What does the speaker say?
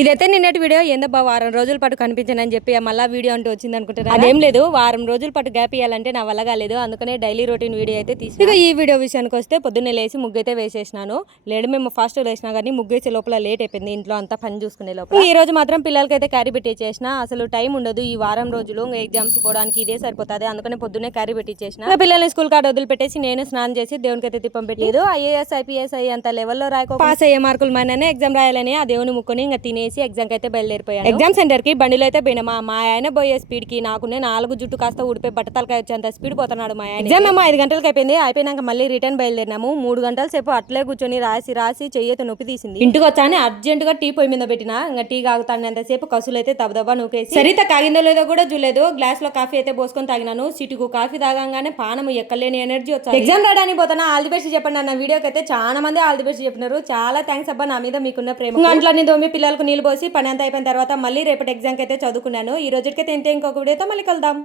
ఇదైతే నిన్నటి వీడియో ఏందబ్బా వారం రోజుల పాటు కనిపించనని చెప్పి మళ్ళీ వీడియో అంటూ వచ్చింది అనుకుంటున్నా. అదేం లేదు, వారం రోజుల పాటు గ్యాప్ ఇవ్వాలంటే నా వల్ల కాలేదు, అందుకనే డైలీ రొటీన్ వీడియో అయితే తీసి. ఇక ఈ వీడియో విషయానికి వస్తే పొద్దున్నే లేసి ముగ్గు అయితే వేసేసినాను. లేడు మేము ఫాస్ట్ వేసినా కానీ ముగ్గు వేసే లోపల లేట్ అయిపోయింది, ఇంట్లో అంతా పని చూసుకునే లోపల. ఈ రోజు మాత్రం పిల్లలకి అయితే క్యారీ పెట్టేసేసిన. అసలు టైం ఉండదు ఈ వారం రోజులు, ఎగ్జామ్స్ పోవడానికి ఇదే సరిపోతుంది, అందుకనే పొద్దున్నే క్యారీ పెట్టించేసిన. పిల్లల్ని స్కూల్ కార్డు వదిలిపెట్టేసి నేను స్నానం చేసి దేవునికి అయితే దీపం పెట్టలేదు. ఐఏఎస్ ఐపీఎస్ అంత లెవెల్లో రాయకో పాస్ అయ్యే మార్కులు మననే ఎగ్జామ్ రాయాలని ఆ దేవుని ముక్కుని ఇంకా తినేసి ఎగ్జామ్ అయితే బయలుదేరిపోయాను. ఎగ్జామ్ సెంటర్ కి బండిలో అయితే పోయినా మా ఆయన పోయే స్పీడ్ కి నాకునే 4 జుట్టు కాస్త ఊడిపోయి బట్టతలకాయ వచ్చేంత స్పీడ్ పోతున్నాడు మా ఆయన. ఎగ్జామ్ ఏమో 5 గంటలకు అయిపోయింది. అయిపోయినాక మళ్ళీ రిటర్న్ బయలుదేరినాము. 3 గంటల సేపు అట్లే కూర్చొని రాసి చెయ్యతో నొప్పి తీసింది. ఇంటికి వచ్చాను అర్జెంట్ గా టీ పొయ్యి మీద పెట్టినా. ఇంకా టీ కాగుతానంతసేపు కసులు అయితే దబదబా నూకేసి సరిత కాగిందో లేదో కూడా చూడలేదు. గ్లాస్ లో కాఫీ అయితే పోసుకొని తాగినాను. సిటుకు కాఫీ తాగంగానే పానము ఎక్కలేని ఎనర్జీ వచ్చింది. ఎగ్జామ్ రాయడానికి పోతానా ఆల్ ది బెస్ట్ చెప్పండి అన్న వీడియోకి అయితే చాలా మంది ఆల్ ది బెస్ట్ చెప్పినారు. చాలా థ్యాంక్స్ అబ్బా నా మీద మీకున్న ప్రేమ. గంటలన్నీ దోమి పిల్లలకు నీళ్ళు పోసి పని అంతా అయిపోయిన తర్వాత మళ్ళీ రేపటి ఎగ్జామ్ అయితే చదువుకున్నాను. ఈ రోజుకైతే ఇంకొక వీడియోతో మళ్ళీ కలుద్దాం.